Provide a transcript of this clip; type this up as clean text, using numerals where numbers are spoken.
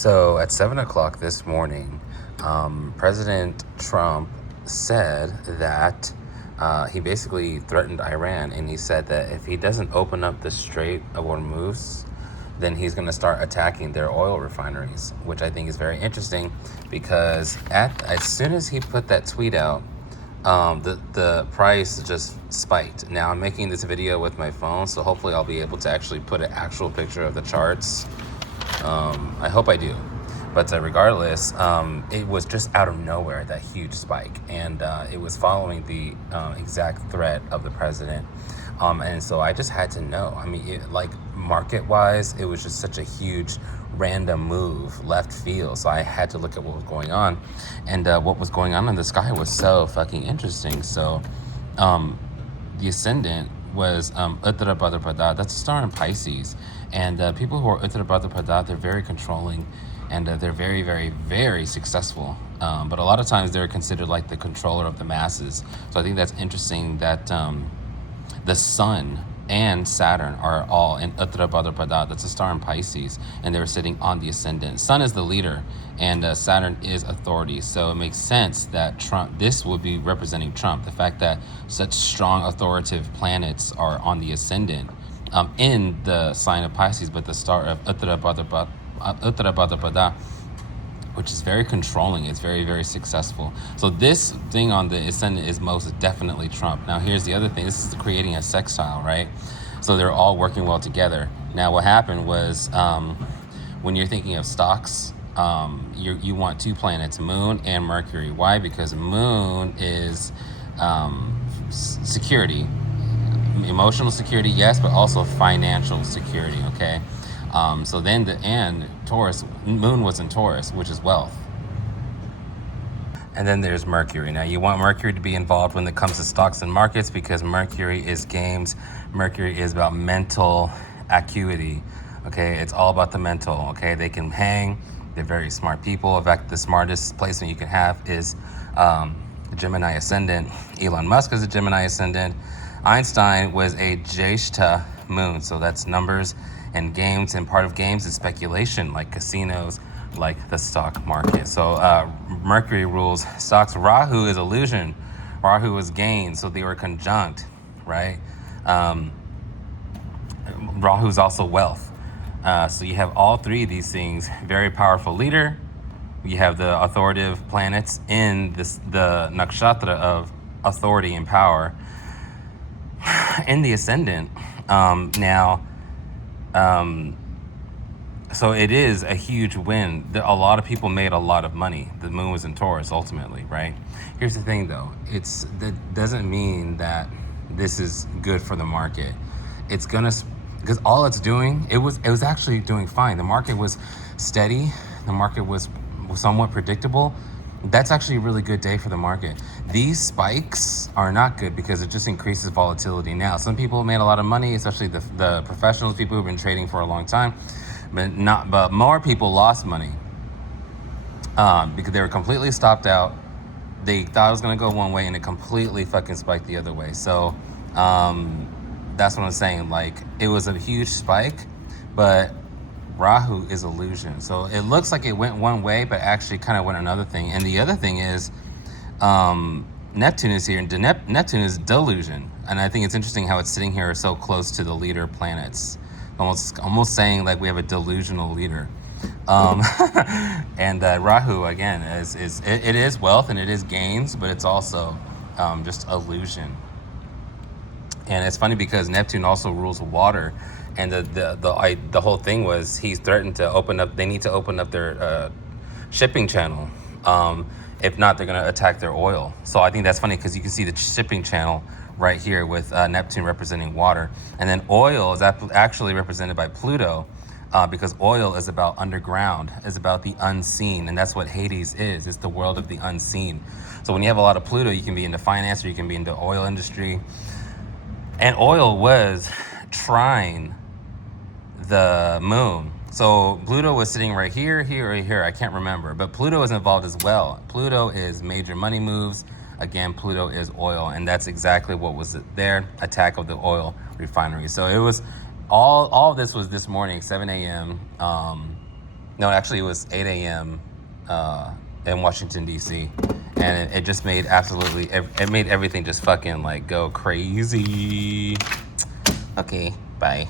So at 7 o'clock this morning, President Trump said that he basically threatened Iran, and he said that if he doesn't open up the Strait of Hormuz, then he's going to start attacking their oil refineries, which I think is very interesting because as soon as he put that tweet out, the price just spiked. Now I'm making this video with my phone, so hopefully I'll be able to actually put an actual picture of the charts. I hope I do. But regardless, it was just out of nowhere, that huge spike. And it was following the exact threat of the president. And so I just had to know. I mean, market-wise, it was just such a huge random move, left field. So I had to look at what was going on. And what was going on in the sky was so fucking interesting. So the ascendant was Uttara Bhadrapada. That's a star in Pisces. And people who are Uttara Bhadrapada, they're very controlling, and they're very, very, very successful. But a lot of times they're considered like the controller of the masses. So I think that's interesting that the sun and Saturn are all in Uttara Bhadrapada. That's a star in Pisces, and they're sitting on the ascendant. Sun is the leader, and Saturn is authority. So it makes sense that Trump, this would be representing Trump. The fact that such strong authoritative planets are on the ascendant in the sign of Pisces, but the star of Uttara Bhadrapada, which is very controlling. It's very, very successful. So this thing on the ascendant is most definitely Trump. Now here's the other thing. This is creating a sextile, right? So they're all working well together. Now what happened was when you're thinking of stocks, you want two planets, Moon and Mercury. Why? Because Moon is security. Emotional security, yes, but also financial security, okay? So then Taurus, Moon was in Taurus, which is wealth. And then there's Mercury. Now you want Mercury to be involved when it comes to stocks and markets because Mercury is games. Mercury is about mental acuity, okay? It's all about the mental, okay? They can hang. They're very smart people. In fact, the smartest placement you can have is Gemini ascendant. Elon Musk is a Gemini ascendant. Einstein was a Jeshta moon, so that's numbers and games, and part of games is speculation, like casinos, like the stock market. So Mercury rules stocks. Rahu is illusion. Rahu is gain, so they were conjunct, right? Rahu is also wealth. So you have all three of these things. Very powerful leader. You have the authoritative planets in the nakshatra of authority and power in the ascendant. So it is a huge win. A lot of people made a lot of money. The moon was in Taurus ultimately, right? Here's the thing though. That doesn't mean that this is good for the market. It's gonna, because all it's doing, it was actually doing fine. The market was steady. The market was somewhat predictable. That's actually a really good day for the market. These spikes are not good because it just increases volatility. Now, some people made a lot of money, especially the professionals, people who've been trading for a long time, but more people lost money because they were completely stopped out. They thought it was gonna go one way and it completely fucking spiked the other way. So that's what I'm saying. Like, it was a huge spike, but Rahu is illusion. So it looks like it went one way, but actually kind of went another thing. And the other thing is Neptune is here, and Neptune is delusion. And I think it's interesting how it's sitting here so close to the leader planets. Almost saying like we have a delusional leader. And Rahu, again, it is wealth and it is gains, but it's also just illusion. And it's funny because Neptune also rules water. And the whole thing was he's threatened to open up. They need to open up their shipping channel. If not, they're going to attack their oil. So I think that's funny because you can see the shipping channel right here with Neptune representing water, and then oil is actually represented by Pluto because oil is about underground, is about the unseen, and that's what Hades is. It's the world of the unseen. So when you have a lot of Pluto, you can be into finance or you can be into oil industry. And oil was trine the moon. So Pluto was sitting right here, here, or here. I can't remember. But Pluto is involved as well. Pluto is major money moves. Again, Pluto is oil. And that's exactly what was there. Attack of the oil refinery. So it was all of this was this morning, 7 a.m. No, actually, it was 8 a.m. In Washington D.C. and it just made it made everything just fucking like go crazy. Okay, bye.